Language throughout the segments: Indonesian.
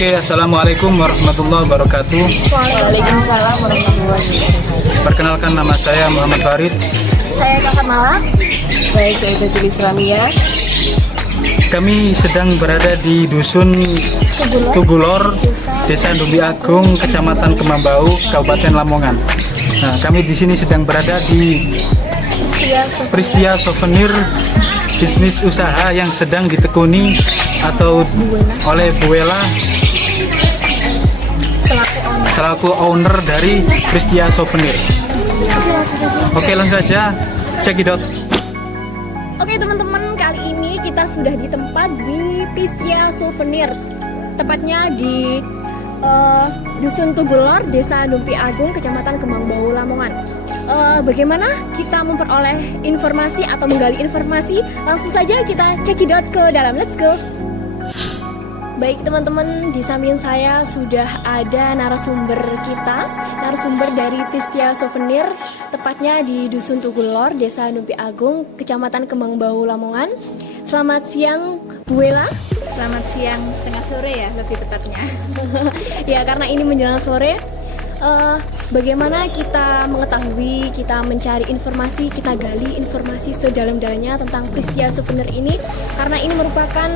Oke, assalamualaikum warahmatullahi wabarakatuh. Waalaikumsalam warahmatullahi wabarakatuh. Perkenalkan, nama saya Muhammad Farid. Saya Kakak Mala. Saya Syaidatul Islamiyah. Kami sedang berada di Dusun Tugulor, Desa Dumbi Agung, Kecamatan Kemambau, Kabupaten Lamongan. Nah, kami di sini sedang berada di Pristia Souvenir, bisnis usaha yang sedang ditekuni atau oleh Bu Ella selaku owner dari Pristia Souvenir. Oke, langsung saja cekidot. Oke teman-teman, kali ini kita sudah di tempat di Pristia Souvenir, tepatnya di Dusun Tugulor, Desa Dumpi Agung, Kecamatan Kemambau, Lamongan. Bagaimana kita memperoleh informasi atau menggali informasi? Langsung saja kita cekidot ke dalam, let's go. Baik teman-teman, di samping saya sudah ada narasumber kita, narasumber dari Pristia Souvenir, tepatnya di Dusun Tugulor, Desa Dumpi Agung, Kecamatan Kemambau, Lamongan. Selamat siang, Bu Ella. Selamat siang, setengah sore ya lebih tepatnya. Ya, karena ini menjelang sore. Bagaimana kita mengetahui, kita mencari informasi, kita gali informasi sedalam-dalamnya tentang Pristia Souvenir ini, karena ini merupakan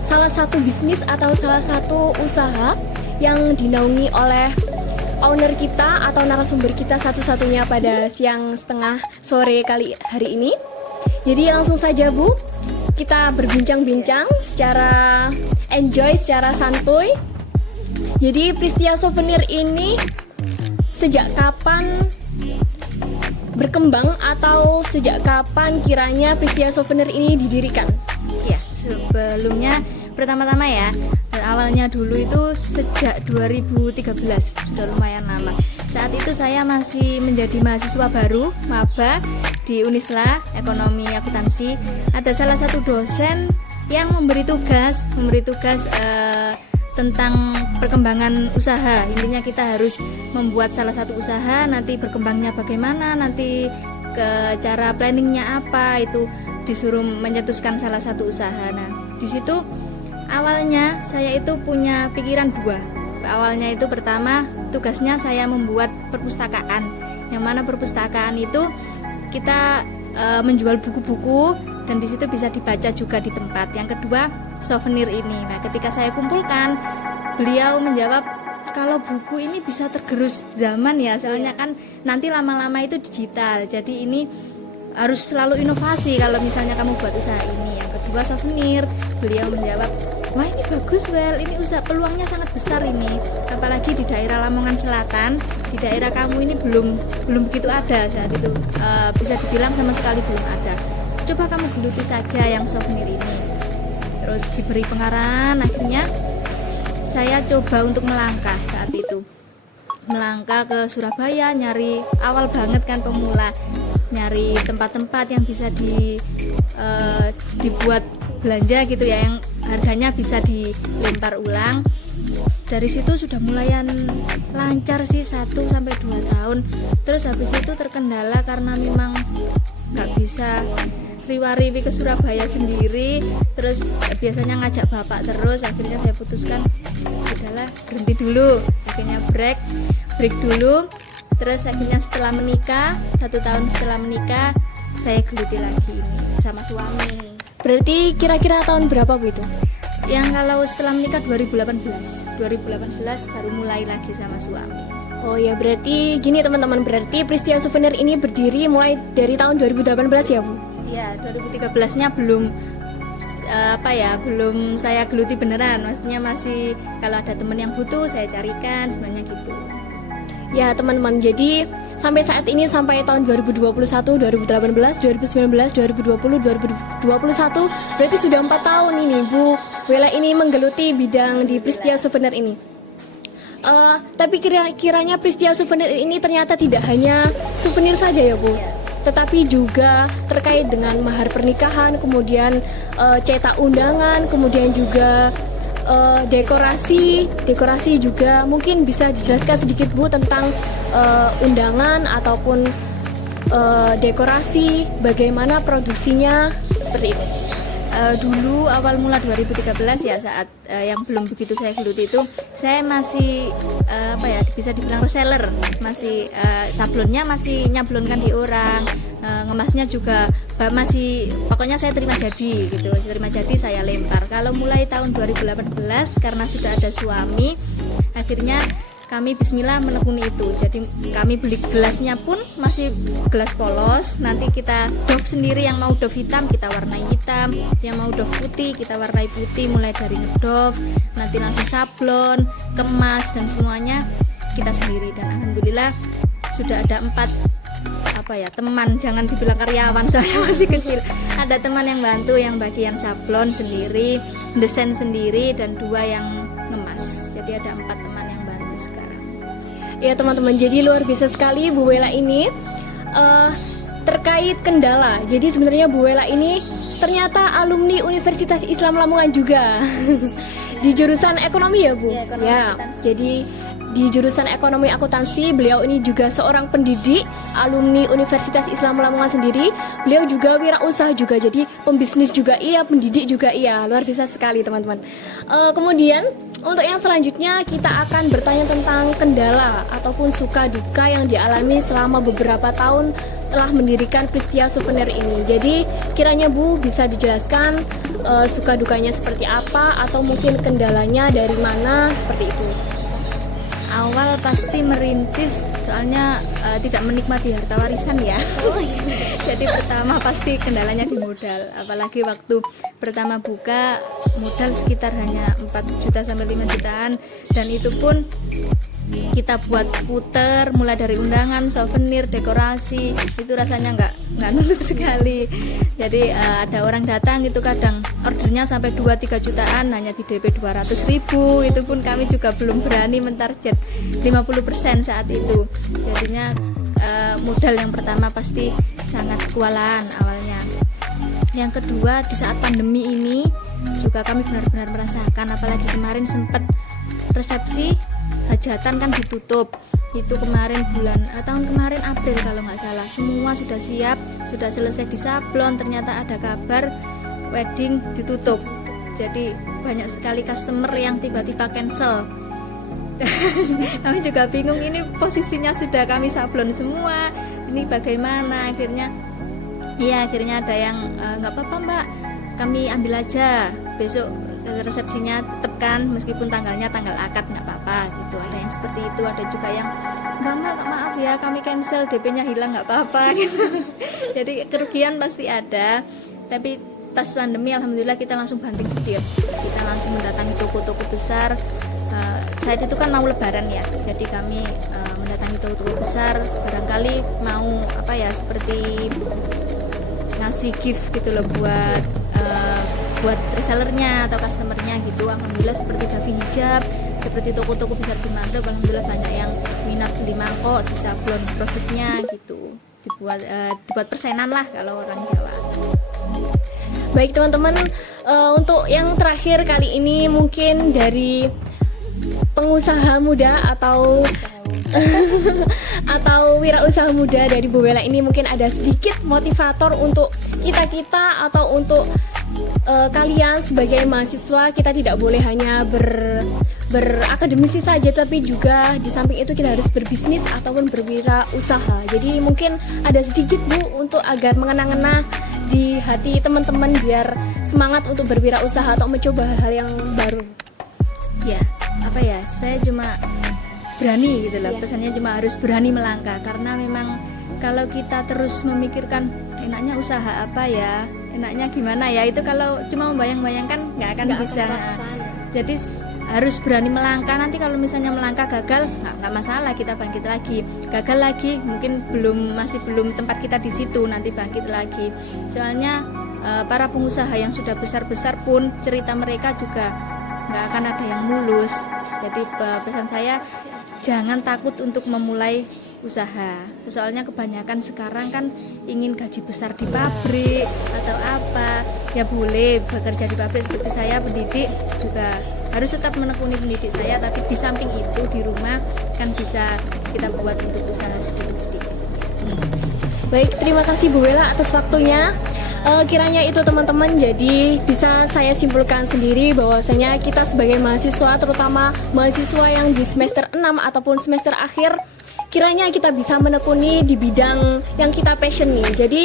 salah satu bisnis atau salah satu usaha yang dinaungi oleh owner kita atau narasumber kita satu-satunya pada siang setengah sore kali hari ini. Jadi langsung saja Bu, kita berbincang-bincang secara enjoy, secara santuy. Jadi Pristia Souvenir ini sejak kapan berkembang atau sejak kapan kiranya Pristia Souvenir ini didirikan? Ya, sebelumnya pertama-tama ya, awalnya dulu itu sejak 2013, sudah lumayan lama. Saat itu saya masih menjadi mahasiswa baru, maba di Unisla, Ekonomi Akuntansi. Ada salah satu dosen yang memberi tugas tentang perkembangan usaha. Intinya kita harus membuat salah satu usaha, nanti berkembangnya bagaimana, nanti ke cara planningnya apa, itu disuruh mencetuskan salah satu usaha. Nah, di situ awalnya saya itu punya pikiran dua. Awalnya itu pertama tugasnya saya membuat perpustakaan, yang mana perpustakaan itu kita menjual buku-buku dan di situ bisa dibaca juga di tempat. Yang kedua, souvenir ini. Nah, ketika saya kumpulkan, beliau menjawab kalau buku ini bisa tergerus zaman ya, soalnya kan nanti lama-lama itu digital. Jadi ini harus selalu inovasi kalau misalnya kamu buat usaha ini. Yang kedua, souvenir. Beliau menjawab, wah ini bagus Wel, ini usaha peluangnya sangat besar ini. Apalagi di daerah Lamongan Selatan, di daerah kamu ini belum begitu ada saat itu. Bisa dibilang sama sekali belum ada. Coba kamu geluti saja yang souvenir ini. Terus diberi pengarahan, akhirnya saya coba untuk melangkah saat itu. Melangkah ke Surabaya, nyari awal banget kan pemula. Nyari tempat-tempat yang bisa dibuat belanja gitu ya, yang harganya bisa dilempar ulang. Dari situ sudah mulai lancar sih 1-2 tahun. Terus habis itu terkendala karena memang nggak bisa riwa-riwi ke Surabaya sendiri, terus biasanya ngajak bapak terus. Akhirnya saya putuskan sudahlah, berhenti dulu. Akhirnya break dulu. Terus akhirnya setelah menikah, 1 tahun setelah menikah, saya geluti lagi ini sama suami. Berarti kira-kira tahun berapa Bu itu? Yang kalau setelah menikah 2018 baru mulai lagi sama suami. Oh ya, berarti gini teman-teman, berarti Pristia Souvenir ini berdiri mulai dari tahun 2018 ya Bu? Ya, 2013-nya belum belum saya geluti beneran. Maksudnya masih kalau ada teman yang butuh saya carikan, sebenarnya gitu. Ya teman-teman, jadi sampai saat ini, sampai tahun 2021, 2018, 2019, 2020, 2021, berarti sudah 4 tahun ini Bu Ella ini menggeluti bidang di Pristia Souvenir ini. Tapi kiranya Pristia Souvenir ini ternyata tidak hanya souvenir saja ya Bu, tetapi juga terkait dengan mahar pernikahan, kemudian cetak undangan, kemudian juga dekorasi juga. Mungkin bisa dijelaskan sedikit Bu tentang undangan ataupun dekorasi, bagaimana produksinya, seperti itu. dulu awal mula 2013 ya, saat yang belum begitu saya geluti itu, saya masih bisa dibilang reseller, masih sablonnya masih nyablonkan di orang, ngemasnya juga masih, pokoknya saya terima jadi gitu, terima jadi saya lempar. Kalau mulai tahun 2018 karena sudah ada suami, akhirnya kami bismillah menekuni itu. Jadi kami beli gelasnya pun masih gelas polos. Nanti kita doff sendiri, yang mau doff hitam kita warnai hitam, yang mau doff putih kita warnai putih. Mulai dari ngedoff, nanti langsung sablon, kemas, dan semuanya kita sendiri. Dan alhamdulillah sudah ada 4 teman, jangan dibilang karyawan soalnya masih kecil. Ada teman yang bantu, yang bagian sablon sendiri, desain sendiri, dan 2 yang ngemas. Jadi ada 4 teman yang bantu sekarang. Ya teman-teman, jadi luar biasa sekali Bu Wela ini terkait kendala. Jadi sebenarnya Bu Wela ini ternyata alumni Universitas Islam Lamongan juga di jurusan ekonomi ya Bu. Ya, ekonomi akuntansi. Jadi di jurusan ekonomi akuntansi, beliau ini juga seorang pendidik, alumni Universitas Islam Lamongan sendiri. Beliau juga wirausaha juga, jadi pembisnis juga iya, pendidik juga iya. Luar biasa sekali teman-teman. Kemudian untuk yang selanjutnya kita akan bertanya tentang kendala ataupun suka duka yang dialami selama beberapa tahun telah mendirikan Pristia Souvenir ini. Jadi kiranya Bu bisa dijelaskan suka dukanya seperti apa, atau mungkin kendalanya dari mana, seperti itu. Awal pasti merintis, soalnya tidak menikmati harta warisan ya. Jadi pertama pasti kendalanya di modal. Apalagi waktu pertama buka, modal sekitar hanya 4 juta sampai 5 jutaan, dan itu pun kita buat puter mulai dari undangan, souvenir, dekorasi, itu rasanya nggak nuntut sekali. Jadi ada orang datang itu kadang ordernya sampai 2-3 jutaan hanya di DP 200.000, itu pun kami juga belum berani mentarget 50% saat itu. Jadinya modal yang pertama pasti sangat kewalahan awalnya. Yang kedua, di saat pandemi ini juga kami benar-benar merasakan, apalagi kemarin sempat resepsi hajatan kan ditutup. Itu kemarin tahun kemarin April kalau nggak salah, semua sudah siap, sudah selesai disablon, ternyata ada kabar wedding ditutup. Jadi banyak sekali customer yang tiba-tiba cancel. Kami juga bingung, ini posisinya sudah kami sablon semua, ini bagaimana. Akhirnya ada yang nggak apa-apa Mbak, kami ambil aja, besok resepsinya tetap kan, meskipun tanggalnya tanggal akad nggak apa-apa gitu. Ada yang seperti itu, ada juga yang nggak Mbak, maaf ya kami cancel, DP-nya hilang nggak apa-apa gitu. Jadi kerugian pasti ada, tapi pas pandemi alhamdulillah kita langsung banting setir, kita langsung mendatangi toko-toko besar. Saat itu kan mau lebaran ya, jadi kami mendatangi toko-toko besar, barangkali mau seperti ngasih gift gitu loh buat resellernya atau customernya gitu. Alhamdulillah seperti Davi Hijab, seperti toko-toko besar di Mantap, alhamdulillah banyak yang minat beli mangkok, disablon produknya gitu, dibuat persenan lah kalau orang Jawa. Baik teman-teman, untuk yang terakhir kali ini mungkin dari pengusaha muda atau wirausaha muda dari Bu Wela ini, mungkin ada sedikit motivator untuk kita atau untuk kalian sebagai mahasiswa. Kita tidak boleh hanya berakademisi saja, tapi juga di samping itu kita harus berbisnis ataupun berwirausaha. Jadi mungkin ada sedikit Bu untuk agar mengena-ngena di hati teman-teman biar semangat untuk berwirausaha atau mencoba hal yang baru. Ya, saya cuma berani gitu loh. Pesannya cuma harus berani melangkah, karena memang kalau kita terus memikirkan enaknya usaha apa ya, enaknya gimana ya, itu kalau cuma membayang-bayangkan nggak akan bisa. Jadi harus berani melangkah. Nanti kalau misalnya melangkah gagal, nggak masalah, kita bangkit lagi. Gagal lagi, mungkin masih belum tempat kita di situ, nanti bangkit lagi. Soalnya para pengusaha yang sudah besar-besar pun cerita mereka juga nggak akan ada yang mulus. Jadi pesan saya, jangan takut untuk memulai usaha. Soalnya kebanyakan sekarang kan ingin gaji besar di pabrik atau apa. Ya boleh bekerja di pabrik, seperti saya pendidik juga harus tetap menekuni pendidik saya, tapi di samping itu di rumah kan bisa kita buat untuk usaha sedikit-sedikit. Baik, terima kasih Bu Wela atas waktunya. Kiranya itu teman-teman, jadi bisa saya simpulkan sendiri bahwasanya kita sebagai mahasiswa, terutama mahasiswa yang di semester 6 ataupun semester akhir, kiranya kita bisa menekuni di bidang yang kita passion nih. Jadi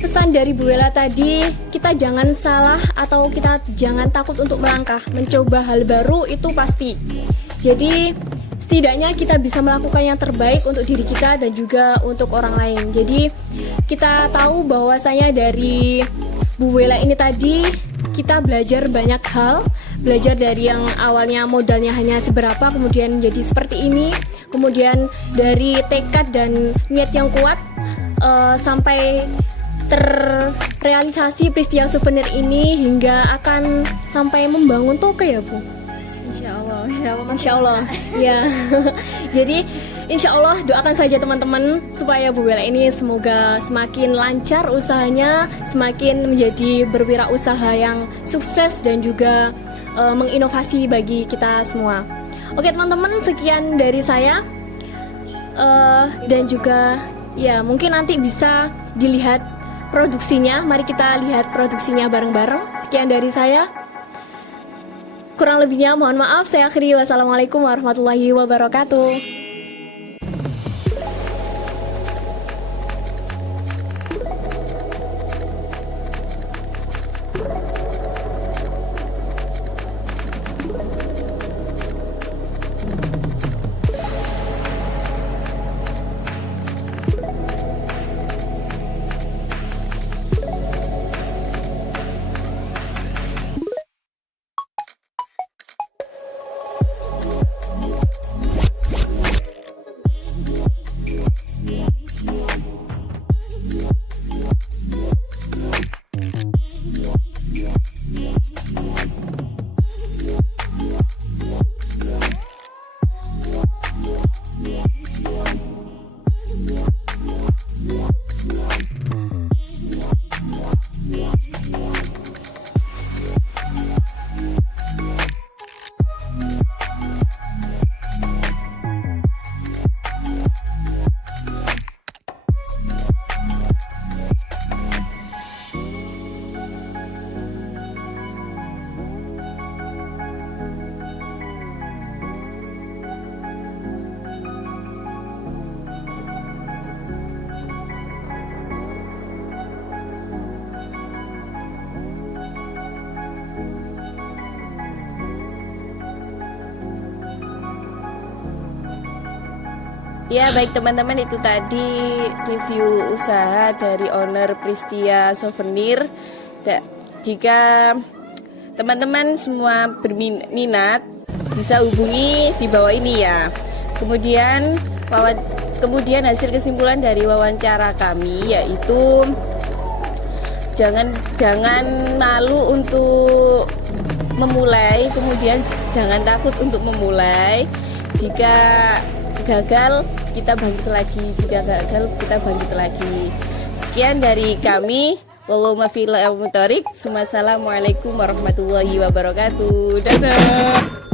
pesan dari Bu Wela tadi, kita jangan salah atau kita jangan takut untuk melangkah, mencoba hal baru itu pasti. Jadi setidaknya kita bisa melakukan yang terbaik untuk diri kita dan juga untuk orang lain. Jadi kita tahu bahwasanya dari Bu Wela ini tadi kita belajar banyak hal, belajar dari yang awalnya modalnya hanya seberapa kemudian menjadi seperti ini, kemudian dari tekad dan niat yang kuat sampai terrealisasi Pristia Souvenir ini hingga akan sampai membangun toko ya Bu? Insya Allah ya. Jadi insya Allah doakan saja teman-teman supaya Bu Wela ini semoga semakin lancar usahanya, semakin menjadi berwirausaha yang sukses dan juga menginovasi bagi kita semua. Oke teman-teman, sekian dari saya dan juga ya mungkin nanti bisa dilihat produksinya. Mari kita lihat produksinya bareng-bareng. Sekian dari saya. Kurang lebihnya mohon maaf, saya akhiri. Wassalamualaikum warahmatullahi wabarakatuh. Ya baik teman-teman, itu tadi review usaha dari owner Pristia Souvenir. Jika teman-teman semua berminat bisa hubungi di bawah ini ya. Kemudian hasil kesimpulan dari wawancara kami yaitu jangan malu untuk memulai, kemudian jangan takut untuk memulai. Jika gagal kita bangkit lagi, jika gagal kita bangkit lagi. Sekian dari kami. Wassalamualaikum warahmatullahi wabarakatuh. Dadah.